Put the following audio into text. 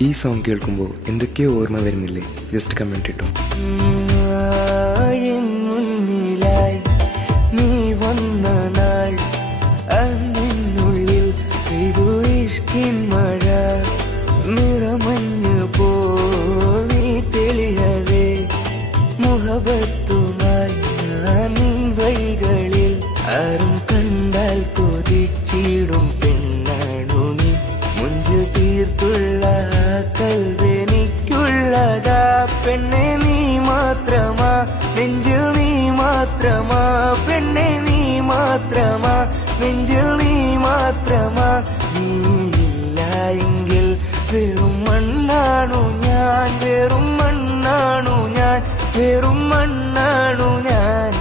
ഈ സോങ് കേൾക്കുമ്പോൾ എന്തൊക്കെയോ ഓർമ്മ വരുന്നില്ലേ? ജസ്റ്റ് കമൻറ്റ് ഇട്ടോ. മുന്നിലായി നീ വന്ന നാൾ അന്നുള്ളിൽ പെയ്തു ഇഷ്കിൻ മഴ നിറമഞ്ഞ് പോ നീ തെളിയവേ മുഹബത്തുമായി ഞാൻ നിൻ വഴികളിൽ ആരും കണ്ടാൽ കൊതിച്ചിടും പെണ്ണാണു നീ മുഞ്ചു തീർത്തുള്ള കൽവെനിക്കുള്ളതാ പെണ്ണെ നീ മാത്രമാ നെഞ്ചിൽ നീ മാത്രമാ പെണ്ണെ നീ മാത്രമാ നെഞ്ചിൽ നീ മാത്രമാ നീ ഇല്ല എങ്കിൽ വെറും മണ്ണാണു ഞാൻ വെറും മണ്ണാണു ഞാൻ വെറും മണ്ണാണു ഞാൻ